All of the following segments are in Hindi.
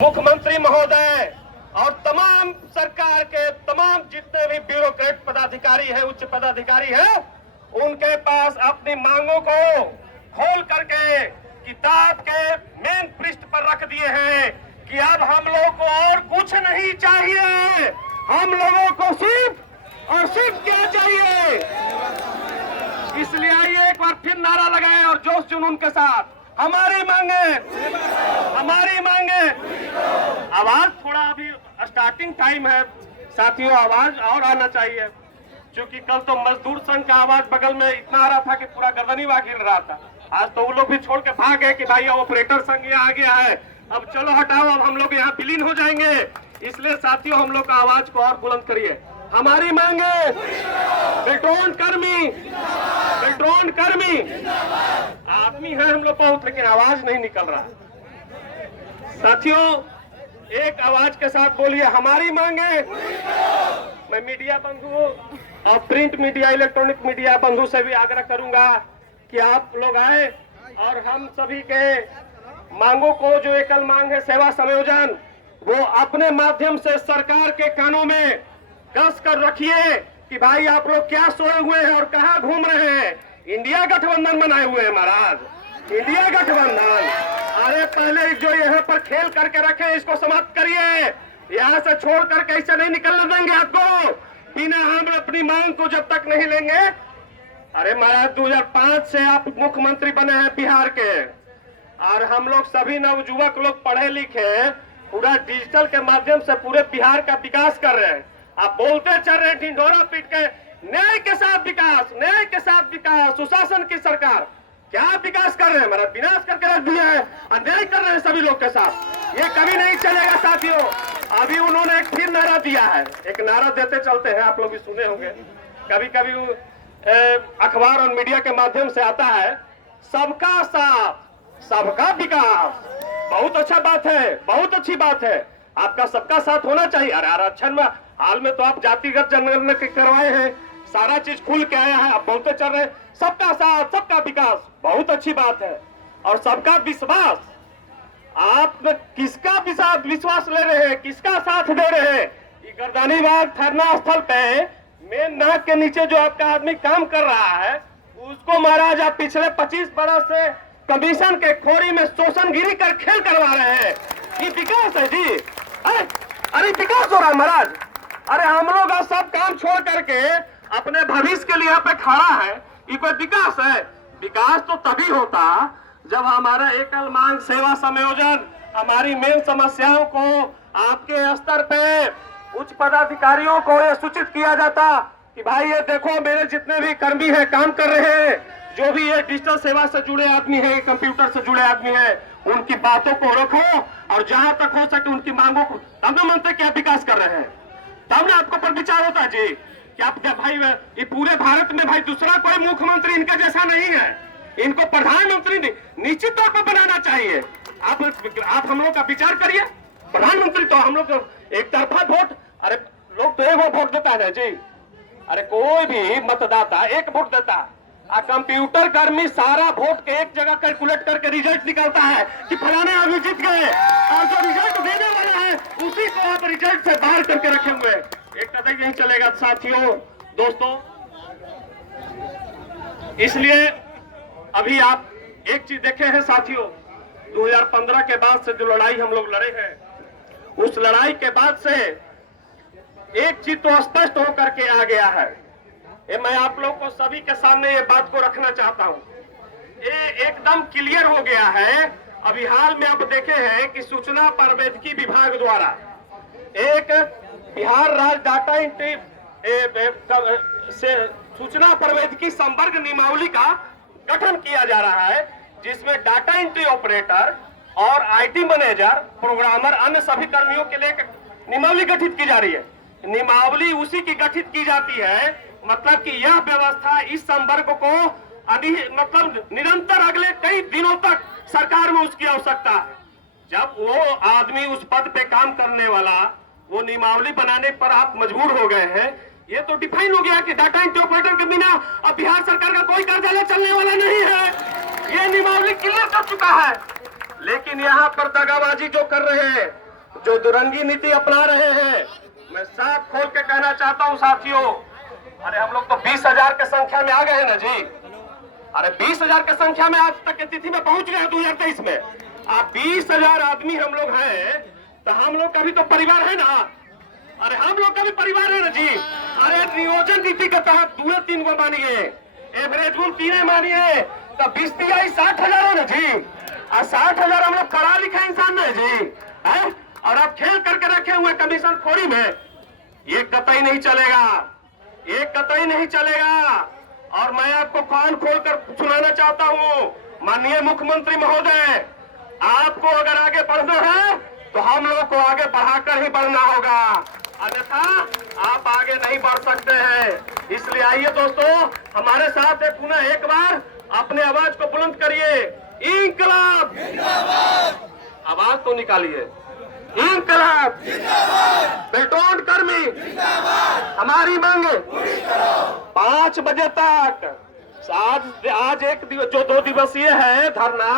मुख्यमंत्री महोदय और तमाम सरकार के तमाम जितने भी ब्यूरोक्रेट पदाधिकारी हैं, उच्च पदाधिकारी हैं, उनके पास अपनी मांगों को खोल करके किताब के मेन पृष्ठ पर रख दिए हैं कि अब हम लोगों को और कुछ नहीं चाहिए, हम लोगों को सिर्फ और सिर्फ क्या चाहिए। इसलिए आइए एक बार फिर नारा लगाएं और जोश जुनून के साथ हमारी मांगे, हमारी मांगे। आवाज थोड़ा अभी स्टार्टिंग टाइम है साथियों, आवाज और आना चाहिए, क्योंकि कल तो मजदूर संघ का आवाज बगल में इतना आ रहा था कि पूरा गर्दन ही हिल रहा था। आज तो वो लोग भी छोड़ के भाग गए कि भाई ऑपरेटर संघ यहाँ आ गया है, अब चलो हटाओ, अब हम लोग यहाँ विलीन हो जाएंगे। इसलिए साथियों हम लोग का आवाज को और बुलंद करिए। हमारी मांगे, बेल्ट्रॉन कर्मी, बेल्ट्रॉन कर्मी, आदमी है हम लोग बहुत, लेकिन आवाज नहीं निकल रहा। साथियों एक आवाज के साथ बोलिए हमारी मांगे। मैं मीडिया बंधु और प्रिंट मीडिया, इलेक्ट्रॉनिक मीडिया बंधु से भी आग्रह करूंगा कि आप लोग आए और हम सभी के मांगों को, जो एकल मांग है सेवा संयोजन, वो अपने माध्यम से सरकार के कानों में कस कर रखिए कि भाई आप लोग क्या सोए हुए हैं और कहां घूम रहे हैं। इंडिया गठबंधन बनाए हुए हैं महाराज, इंडिया गठबंधन। अरे पहले जो यहाँ पर खेल करके रखे इसको समाप्त करिए, यहाँ से छोड़ कर कैसे नहीं निकलने देंगे आपको बिना हम अपनी मांग को जब तक नहीं लेंगे। अरे महाराज 2005 से आप मुख्यमंत्री बने हैं बिहार के, और हम लोग सभी नवयुवक लोग पढ़े लिखे पूरा डिजिटल के माध्यम से पूरे बिहार का विकास कर रहे हैं। आप बोलते चल रहे हैं ढिंढोरा पीट के, न्याय के साथ विकास, न्याय के साथ विकास, सुशासन की सरकार। क्या विकास कर रहे हैं, हमारा विनाश करके रख दिया है, अन्याय कर रहे हैं सभी लोग के साथ। ये कभी नहीं चलेगा साथियों। अभी उन्होंने एक फिर नारा दिया है, एक नारा देते चलते हैं, आप लोग भी सुने होंगे, कभी कभी अखबार और मीडिया के माध्यम से आता है, सबका साथ सबका विकास। बहुत अच्छा बात है, बहुत अच्छी बात है, आपका सबका साथ होना चाहिए। अरे आरक्षण में हाल में तो आप जातिगत जनगणना करवाए हैं, सारा चीज खुल के आया है, आप बोलते चल रहे हैं सबका साथ सबका विकास, बहुत अच्छी बात है। और सबका विश्वास, आप किसका विश्वास ले रहे हैं, किसका साथ दे रहे हैं। गर्दानीबाग धरना स्थल पे मेन नाक के नीचे जो आपका आदमी काम कर रहा है, उसको महाराज आप पिछले 25 बरस से कमीशन के खोरी में शोषणगिरी कर खेल करवा रहे हैं। ये विकास है जी? अरे विकास हो रहा है महाराज। अरे हम लोग सब काम छोड़ करके अपने भविष्य के लिए यहाँ पे खड़ा है, ये कोई विकास है? विकास तो तभी होता जब हमारा एकल मांग सेवा संयोजन, हमारी मेन समस्याओं को आपके स्तर पे उच्च पदाधिकारियों को ये सूचित किया जाता कि भाई ये देखो मेरे जितने भी कर्मी हैं काम कर रहे हैं, जो भी ये डिजिटल सेवा से जुड़े आदमी हैं, कंप्यूटर से जुड़े आदमी हैं, उनकी बातों को रखो और जहां तक हो सके उनकी मांगों को। तब न मंत्री क्या विकास कर रहे हैं, तब ना आपको पर विचार होता है जी कि आप क्या भाई ये पूरे भारत में भाई दूसरा कोई मुख्यमंत्री इनका जैसा नहीं है, इनको प्रधानमंत्री निश्चित तौर पर बनाना चाहिए। आप हम लोग का विचार करिए। प्रधानमंत्री तो हम लोग एक तरफा वोट, अरे लोग तो एक वोट देता है जी, अरे कोई भी मतदाता एक वोट देता है, कंप्यूटर कर्मी सारा वोट के एक जगह कैलकुलेट करके रिजल्ट निकालता है कि फलाने आदमी जीत गए, और जो रिजल्ट देने वाला है उसी को आप रिजल्ट से बाहर करके रखे हुए। एक कदम नहीं चलेगा साथियों, दोस्तों। इसलिए अभी आप एक चीज देखे हैं साथियों, 2015 के बाद से जो लड़ाई हम लोग लड़े हैं, उस लड़ाई के बाद से एक चीज तो स्पष्ट होकर के आ गया है। ये मैं आप लोग को सभी के सामने ये बात को रखना चाहता हूं, ये एकदम क्लियर हो गया है। अभी हाल में आप देखे हैं कि सूचना प्रौद्योगिकी विभाग द्वारा एक बिहार राज्य डाटा एंट्री से सूचना प्रौद्योगिकी संवर्ग नियमावली का गठन किया जा रहा है, जिसमें डाटा एंट्री ऑपरेटर और आईटी मैनेजर, प्रोग्रामर, अन्य सभी कर्मियों के लिए नियमावली गठित की जा रही है। नियमावली उसी की गठित की जाती है, मतलब कि यह व्यवस्था इस संवर्ग को मतलब निरंतर अगले कई दिनों तक सरकार में उसकी आवश्यकता है। जब वो आदमी उस पद पे काम करने वाला वो नियमावली बनाने पर आप मजबूर हो गए हैं, ये तो डिफाइन हो गया कि डाटा एंट्री ऑपरेटर के बिना अब बिहार सरकार का कोई कार्यालय चलने वाला नहीं है। ये नियमावली क्लियर कर चुका है। लेकिन यहाँ पर दगाबाजी जो कर रहे हैं, जो दुरंगी नीति अपना रहे हैं, मैं साफ खोल के कहना चाहता हूं साथियों, अरे हम लोग तो 20,000 के संख्या में आ गए हैं ना जी। अरे 20,000 की संख्या में आज तक की तिथि में पहुंच गए 2023 में। आप 20,000 आदमी हम लोग हैं, तो हम लोग का भी तो परिवार है ना। अरे हम लोग का भी परिवार है ना जी। अरे नियोजन नीति के तहत 2-3 गो मानिए, एवरेज गुण 3 मानिए, तो 20 तिया 60,000 है ना जी। और 60,000 हम लोग पढ़ा लिखा इंसान है जी है? और आप खेल करके रखे हुए कमीशन खोरी में, ये कतई नहीं चलेगा, ये कतई नहीं चलेगा। और मैं आपको कान खोलकर सुनाना चाहता हूँ, माननीय मुख्यमंत्री महोदय, आपको अगर आगे बढ़ना है तो हम लोग को आगे बढ़ाकर ही बढ़ना होगा, अन्यथा आप आगे नहीं बढ़ सकते हैं। इसलिए आइए दोस्तों, हमारे साथ पुनः एक बार अपने आवाज को बुलंद करिए, इंकलाब जिंदाबाद। आवाज तो निकालिए, इंकलाब जिंदाबाद, बेटोन कर्मी जिंदाबाद, हमारी मांगे पूरी करो। 5 बजे तक आज एक दिवस जो 2 दिवसीय है धरना,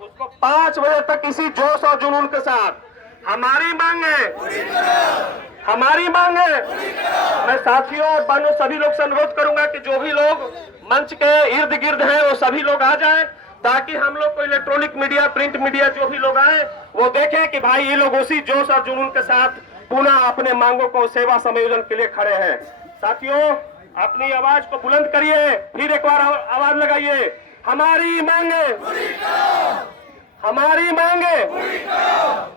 उसको 5 बजे तक इसी जोश और जुनून के साथ हमारी मांगे पूरी करो, हमारी मांगे पूरी करो। मैं साथियों और बहनों सभी लोग से अनुरोध करूंगा कि जो भी लोग मंच के इर्द गिर्द हैं वो सभी लोग आ जाएं, ताकि हम लोग को इलेक्ट्रॉनिक मीडिया, प्रिंट मीडिया जो भी लोग आए वो देखें कि भाई ये लोग उसी जोश और जुनून के साथ पुनः अपने मांगों को सेवा संयोजन के लिए खड़े हैं। साथियों, अपनी आवाज को बुलंद करिए, फिर एक बार आवाज लगाइए, हमारी मांगे पूरी करो, हमारी मांगे पूरी करो,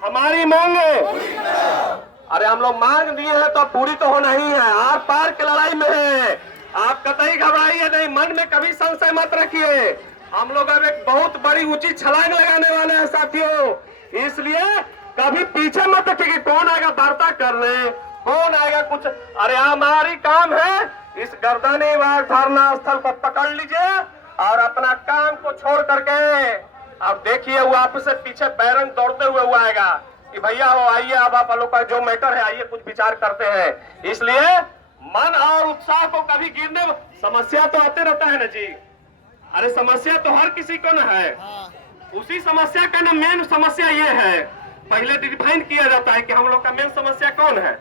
हमारी मांगे पूरी करो। अरे हम लोग मांग दिए हैं तो पूरी तो होना ही है। आर पार की लड़ाई में है, आप कतई घबराइए नहीं, मन में कभी संशय मत रखिए। हम लोग अब एक बहुत बड़ी ऊंची छलांग लगाने वाले हैं साथियों, इसलिए कभी पीछे मत रखिए कि कौन आएगा वार्ता करने, कौन आएगा कुछ। अरे हमारी काम है, इस गर्दनीबाग धरना स्थल को पकड़ लीजिए और अपना काम को छोड़ करके अब देखिए वो आपसे पीछे बैरन दौड़ते हुए हुआ आएगा कि भैया हो आइए, अब आप लोग का जो मैटर है आइए कुछ विचार करते हैं। इसलिए मन और उत्साह को कभी गिरने, समस्या तो आते रहता है ना जी। अरे समस्या तो हर किसी को न है, उसी समस्या का ना मेन समस्या ये है, पहले डिफाइन किया जाता है कि हम लोग का मेन समस्या कौन है।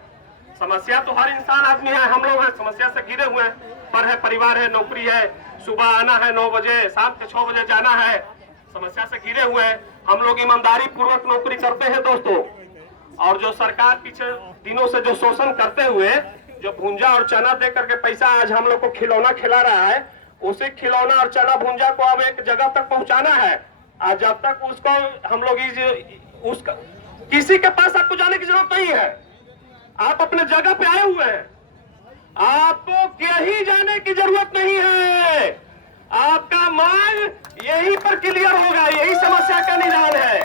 समस्या तो हर इंसान आदमी है, हम लोग हैं, समस्या से घिरे हुए हैं, पर है, परिवार है, नौकरी है, सुबह आना है 9 बजे, शाम के 6 बजे जाना है, समस्या से घिरे हुए हैं। हम लोग ईमानदारी पूर्वक नौकरी करते हैं दोस्तों, और जो सरकार पीछे दिनों से जो शोषण करते हुए जो भुंजा और चना दे करके पैसा आज हम लोग को खिलौना खिला रहा है, उसी खिलौना और चना भुंजा को अब एक जगह तक पहुंचाना है। आज जब तक उसको हम लोग उसका किसी के पास आपको जाने की जरूरत नहीं है, आप अपने जगह पे आए हुए हैं, आपको कहीं जाने की जरूरत नहीं है, आपका मांग यहीं पर क्लियर होगा, यही समस्या का निदान है।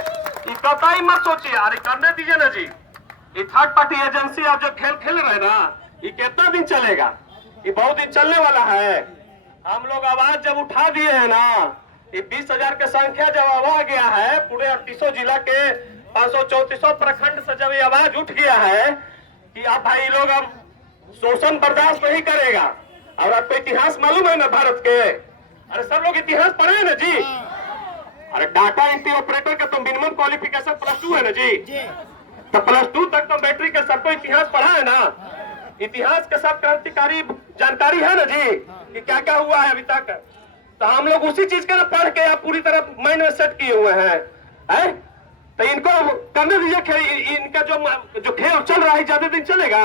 कतई मत सोचिए, अरे करने दीजिए ना जी। ये थर्ड पार्टी एजेंसी आप जो खेल खेल रहे ना, ये कितना दिन चलेगा? ये बहुत दिन चलने वाला है। हम लोग आवाज जब उठा दिए हैं ना, ये 20,000 की संख्या जब आ गया है, पूरे 38 जिला के 534 प्रखंड से जब ये आवाज उठ गया है कि अब भाई लोग अब शोषण बर्दाश्त नहीं करेगा। और आपको इतिहास मालूम है ना भारत के? अरे सब लोग इतिहास पढ़े हैं ना जी। अरे डाटा एंट्री ऑपरेटर का तो मिनिमम क्वालिफिकेशन +2 है ना जी, तो +2 तक तो बैटरी के सबको इतिहास पढ़ा है ना। इतिहास के सब क्रांतिकारी जानकारी है ना जी कि क्या क्या हुआ है अभी तक। तो हम लोग उसी चीज के ना पढ़ के आप पूरी तरह माइंड में सेट किए हुए हैं, है? तो इनको करने दीजिए, इनका जो खेल चल रहा है ज्यादा दिन चलेगा।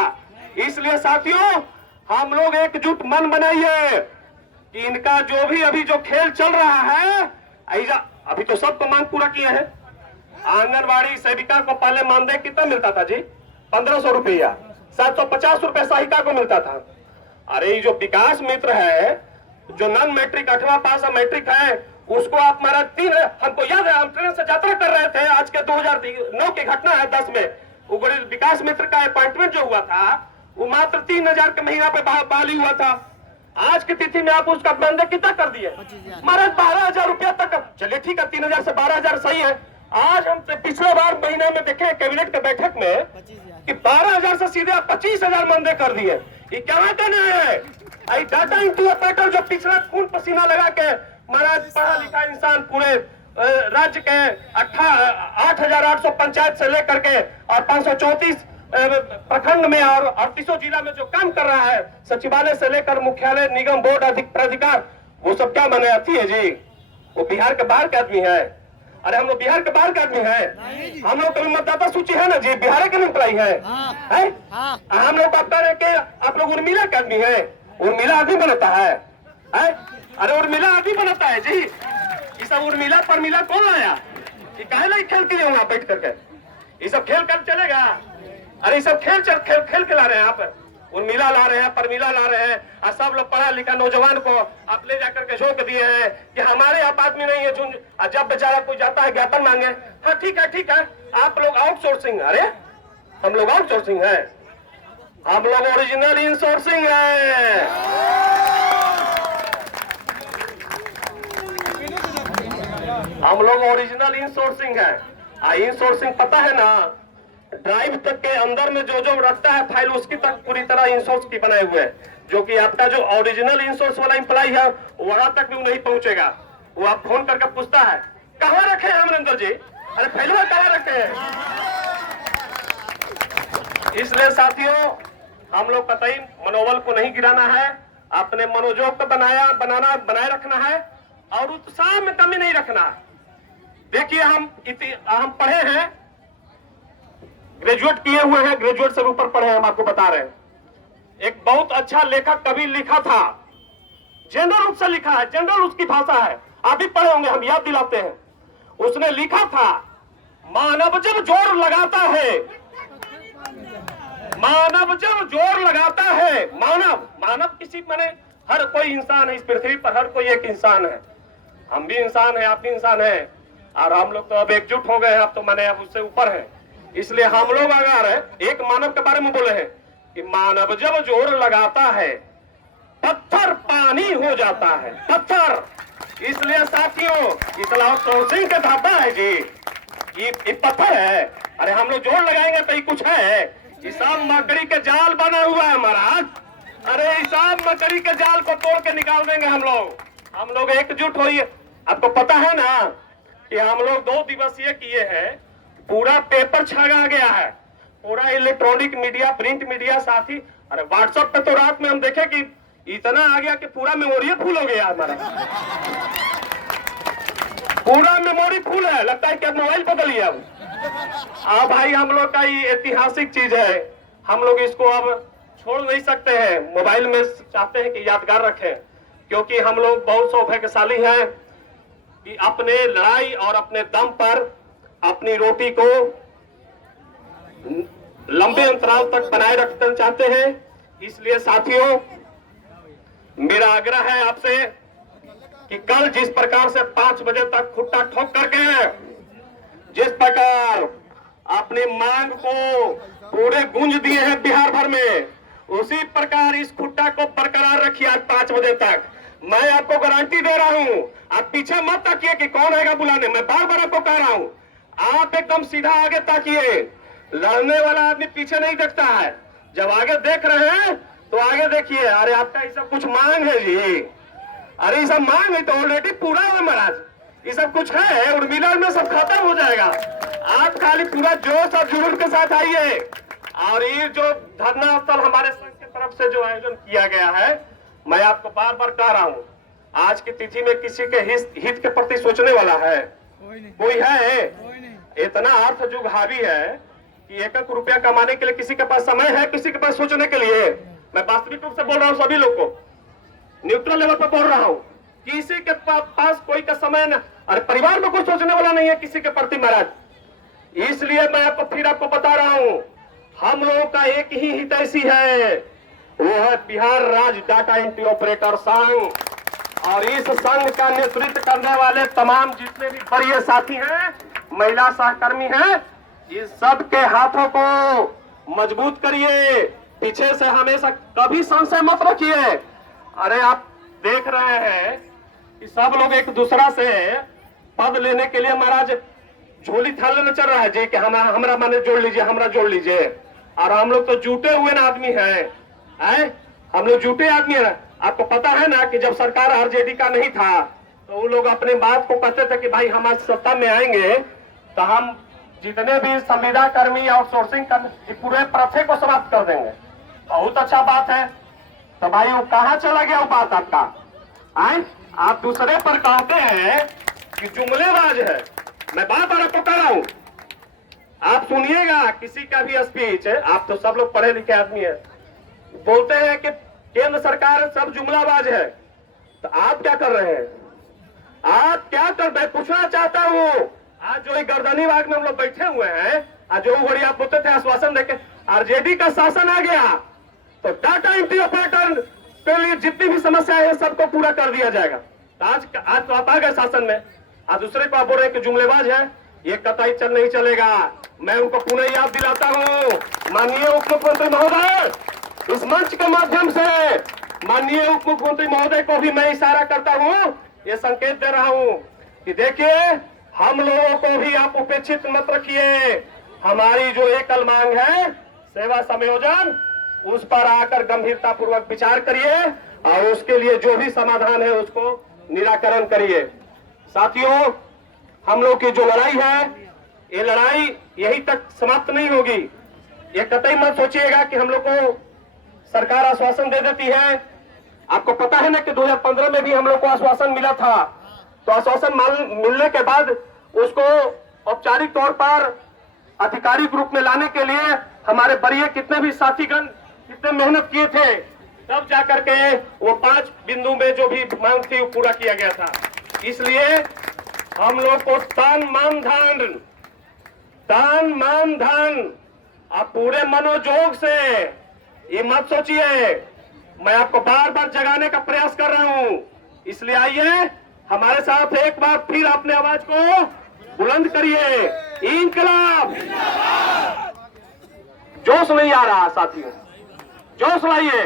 इसलिए साथियों, हम लोग एकजुट मन बनाइए कि इनका जो भी अभी जो खेल चल रहा है, अभी तो सबको मांग पूरा किया है। आंगनबाड़ी सेविका को पहले मानदेय कितना मिलता था जी? 1500 रुपया, 750 रुपया सहायिका को मिलता था। अरे ये जो विकास मित्र है, जो नॉन मैट्रिक 8वां पास मैट्रिक है, उसको आप महाराज 3, हमको याद है हम ट्रेन से यात्रा कर रहे थे, आज के 2009 की घटना है 10 में, वो विकास मित्र का अपॉइंटमेंट जो हुआ था वो मात्र 3,000 के महीना पे बहाली हुआ था। आज की तिथि में आप उसका मानदेय कितना कर दिए महाराज? 12,000 रुपया तक। चलिए ठीक है, 3,000 से 12,000 सही है। आज हम पिछले बार महीने में देखे कैबिनेट के बैठक में कि 12,000 से सीधे 25,000 मानदेय कर दिए। ये क्या कहना है? डाटा एंट्री ऑपरेटर जो पिछला खून पसीना लगा के महाराज पढ़ा लिखा इंसान पूरे राज्य के 8,800 पंचायत से लेकर के और 534 प्रखंड में और 38 जिला में जो काम कर रहा है, सचिवालय से लेकर मुख्यालय, निगम, बोर्ड, प्राधिकार, वो सब क्या माने अथी है जी? वो बिहार के बाहर के आदमी है? अरे हम लोग बिहार के बाहर के आदमी है? हम लोग कभी मतदाता सूची है ना जी, बिहार के एम्प्लॉई है? हम लोग बात कर रहे कि आप लोग उर्मिला के आदमी है? उर्मिला आदमी बनाता है? अरे उर्मिला आदमी बनाता है जी? ये सब उर्मिला परमिला कौन लाया? ये काहे नहीं खेल के लिए वहां बैठ करके? ये सब खेल कब चलेगा? अरे ये सब खेल के ला रहे हैं आप। उर्मिला ला रहे हैं, परमिला ला रहे हैं, और सब लोग पढ़ा लिखा नौजवान को आप ले जाकर के झोंक दिए हैं कि हमारे आप आदमी नहीं है। जब बेचारा कोई जाता है ज्ञापन मांगे, हाँ ठीक है, आप लोग आउटसोर्सिंग। अरे हम लोग आउटसोर्सिंग है? हम लोग ओरिजिनल इनसोर्सिंग है। हम लोग ओरिजिनल इनसोर्सिंग है। इनसोर्सिंग पता है ना, ड्राइव तक के अंदर में जो रखता है फाइल, उसकी तक पूरी तरह इंश्योरेंस की बनाए हुए है, जो कि आपका जो ओरिजिनल इंश्योरेंस वाला एम्प्लॉय है वहां तक भी नहीं पहुंचेगा। वो आप फोन करके पूछता है कहाँ रखे हैं अमरिंदर जी? अरे पहले कहाँ रखे हैं? इसलिए साथियों, हम लोग कतई मनोबल को नहीं गिराना है, अपने मनोजोग को बनाए रखना है और उत्साह में कमी नहीं रखना है। देखिए हम पढ़े हैं, ग्रेजुएट किए हुए हैं, ग्रेजुएट से ऊपर पढ़े हैं, हम आपको बता रहे हैं। एक बहुत अच्छा लेखक कवि लिखा था, जनरल रूप से लिखा है, जनरल उसकी भाषा है, आप भी पढ़े होंगे, हम याद दिलाते हैं। उसने लिखा था, मानव जब जोर लगाता है, मानव जब जोर लगाता है, मानव किसी माने हर कोई इंसान है इस पृथ्वी पर, हर कोई एक इंसान है। हम भी इंसान है, आप भी इंसान है, और हम लोग तो अब एकजुट हो गए हैं, अब तो माने अब उससे ऊपर है। इसलिए हम लोग अगर एक मानव के बारे में बोले हैं कि मानव जब जोर लगाता है पत्थर पानी हो जाता है, पत्थर। इसलिए साथियों, इस्लाम सोर्सिंग का धाता है जी, ये पत्थर है। अरे हम लोग जोर लगाएंगे तो ये कुछ है? हिसाब मकड़ी के जाल बना हुआ है महाराज। अरे हिसाब मकड़ी के जाल को तोड़ के निकाल देंगे हम लोग एकजुट होइए। आपको पता है ना कि हम लोग 2 दिवसीय किए हैं, पूरा पेपर छागा गया है, पूरा इलेक्ट्रॉनिक मीडिया, प्रिंट मीडिया, साथी। अरे व्हाट्सएप पे तो रात में हम देखे कि इतना आ गया कि पूरा मेमोरी फुल हो गया हमारा, पूरा मेमोरी फुल है। लगता है कि अब मोबाइल बदल लिया। अब भाई हम लोग का ये ऐतिहासिक चीज है, हम लोग इसको अब छोड़ नहीं सकते हैं। मोबाइल में चाहते हैं कि यादगार रखें, क्योंकि हम लोग बहुत सौभाग्यशाली हैं कि अपने लड़ाई और अपने दम पर अपनी रोटी को लंबे अंतराल तक बनाए रखना चाहते हैं। इसलिए साथियों, मेरा आग्रह है आपसे कि कल जिस प्रकार से 5 बजे तक खुट्टा ठोक करके जिस प्रकार अपनी मांग को पूरे गूंज दिए हैं बिहार भर में, उसी प्रकार इस खुट्टा को बरकरार रखिए आज 5 बजे तक। मैं आपको गारंटी दे रहा हूं, आप पीछे मत ताकिए कि कौन आएगा बुलाने। मैं बार बार आपको कह रहा हूं, आप एकदम सीधा आगे ताकिए। लड़ने वाला आदमी पीछे नहीं देखता है, जब आगे देख रहे हैं तो आगे देखिए। अरे आपका ये सब कुछ मांग है जी, अरे ये सब मांग है तो ऑलरेडी पूरा है महाराज, ये सब कुछ है, उर्मिला में सब खत्म हो जाएगा। आप खाली पूरा जोश और जुनून के साथ आइए। और ये जो धरना स्थल हमारे संघ की तरफ से जो आयोजन किया गया है, मैं आपको बार बार कह रहा हूँ, आज की तिथि में किसी के हित के प्रति सोचने वाला है कोई है? इतना अर्थ जुग हावी है कि 1-1 रुपया कमाने के लिए किसी के पास समय है, किसी के पास सोचने के लिए? मैं वास्तविक रूप से बोल रहा हूँ, सभी लोग को न्यूट्रल लेवल पर बोल रहा हूँ, किसी के पास कोई का समय न, अरे परिवार में कोई सोचने वाला नहीं है किसी के प्रति महाराज। इसलिए मैं आपको बता रहा हूँ, हम लोगों का एक ही हितैषी है, वो है बिहार राज्य डाटा एंट्री ऑपरेटर संघ। और इस संघ का नेतृत्व करने वाले तमाम जितने भी वरीय साथी हैं, महिला सहकर्मी हैं, इस सब के हाथों को मजबूत करिए, पीछे से हमेशा कभी संशय मत रखिए। अरे आप देख रहे हैं कि सब लोग एक दूसरा से पद लेने के लिए महाराज झोली थाल में चल रहा है जी कि हमारा माने जोड़ लीजिए, हमरा जोड़ लीजिए। और हम लोग तो जुटे हुए ना आदमी हैं, हम लोग जुटे आदमी हैं। आपको पता है ना कि जब सरकार आरजेडी का नहीं था तो वो लोग अपनी बात को कहते थे कि भाई हमारे सत्ता में आएंगे तो हम जितने भी संविदा कर्मी आउटसोर्सिंग कर पूरे प्रथे को समाप्त कर देंगे। बहुत अच्छा बात है। तो भाई वो कहाँ चला गया वो बात आपका? आए आप दूसरे पर कहते हैं कि जुमलेबाज है। मैं बार बार आपको कह रहा हूं, आप सुनिएगा किसी का भी स्पीच है, आप तो सब लोग पढ़े लिखे आदमी है, बोलते हैं कि केंद्र सरकार सब जुमलाबाज है। तो आप क्या कर रहे हैं? आप क्या कर, मैं पूछना चाहता हूं, आज जो गर्दनी बाग में हम लोग बैठे हुए हैं, आज जो बड़ी आप बोलते थे आश्वासन देके आरजेडी का शासन आ गया तो डाटा एंट्री ऑपरेटर के लिए जितनी भी समस्या है सबको पूरा कर दिया जाएगा। तो आज तो आप आ गए शासन में, आज दूसरे को आप बोल रहे हैं कि जुमलेबाज है, ये कतई नहीं चलेगा। मैं उनको पुनः याद दिलाता हूँ, माननीय उप मुख्यमंत्री महोदय, इस मंच के माध्यम से माननीय उप मुख्यमंत्री महोदय को भी मैं इशारा करता हूँ, ये संकेत दे रहा हूँ कि देखिए हम लोगों को भी आप उपेक्षित मत रखिए। हमारी जो एकल मांग है सेवा समायोजन, उस पर आकर गंभीरता पूर्वक विचार करिए और उसके लिए जो भी समाधान है उसको निराकरण करिए। साथियों, हम लोग की जो लड़ाई है, ये लड़ाई यही तक समाप्त नहीं होगी। ये कतई मत सोचिएगा कि हम लोग को सरकार आश्वासन दे देती है। आपको पता है ना कि 2015 में भी हम लोग को आश्वासन मिला था। तो आश्वासन मिलने के बाद उसको औपचारिक तौर पर आधिकारिक रूप में लाने के लिए हमारे वरीय कितने भी साथीगण कितने मेहनत किए थे, तब जाकर के वो 5 बिंदु में जो भी मांग थी वो पूरा किया गया था। इसलिए हम लोग को तन मान धन आप पूरे मनोजोग से, ये मत सोचिए, मैं आपको बार बार जगाने का प्रयास कर रहा हूं। इसलिए आइए हमारे साथ एक बार फिर अपने आवाज को बुलंद करिए, इंकलाब। जोश नहीं आ रहा साथियों, जोश लाइए,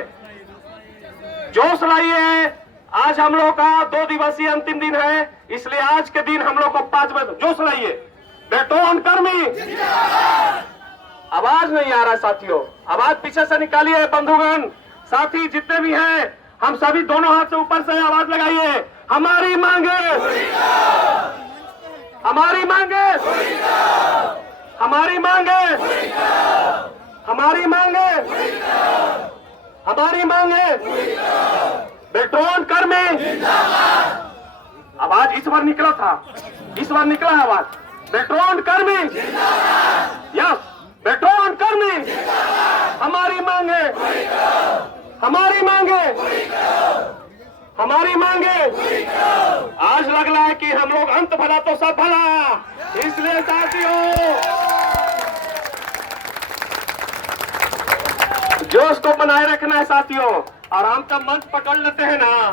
जोश लाइए। आज हम लोग का 2 दिवसीय अंतिम दिन है, इसलिए आज के दिन हम लोग को 5 बजे जोश लाइए। बेटोन कर्मी, आवाज नहीं आ रहा साथियों, आवाज पीछे से निकालिए। बंधुगण साथी जितने भी हैं, हम सभी दोनों हाथ से ऊपर से आवाज लगाइए, हमारी मांगे, हमारी मांगे, हमारी मांगे, हमारी मांगे, हमारी मांगे। बेटोन कर्मी, आवाज इस बार निकला था, इस बार निकला है आवाज। बेटोन कर्मी, यस, बेटोन कर्मी, हमारी मांगे, हमारी मांगे, हमारी मांगे। आज लग रहा है कि हम लोग अंत भला तो सब भला। इसलिए साथियों, जोश को बनाए रखना है साथियों। और हम जब मंच पकड़ लेते हैं ना,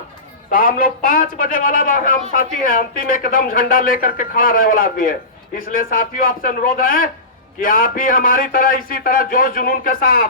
तो हम लोग 5 बजे वाला हम साथी हैं, अंतिम एकदम झंडा लेकर के खड़ा रहे वाला आदमी है। इसलिए साथियों आपसे अनुरोध है कि आप भी हमारी तरह इसी तरह जोश जुनून के साथ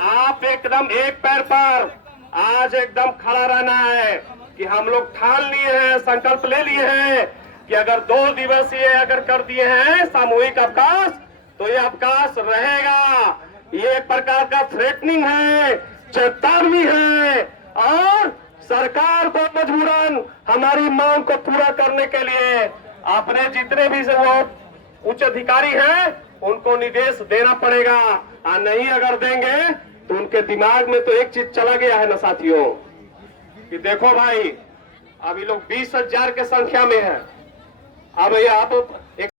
आप एकदम एक पैर पर आज एकदम खड़ा रहना है कि हम लोग ठान लिए हैं, संकल्प ले लिए हैं कि अगर 2 दिवसीय अगर कर दिए हैं सामूहिक अवकाश, तो ये अवकाश रहेगा। ये एक प्रकार का थ्रेटनिंग है, चेतावनी है, और सरकार को मजबूरन हमारी मांग को पूरा करने के लिए अपने जितने भी उच्च अधिकारी हैं उनको निर्देश देना पड़ेगा। और नहीं अगर देंगे तो उनके दिमाग में तो एक चीज चला गया है ना साथियों, कि देखो भाई अब ये लोग 20,000 के संख्या में है। अब ये आप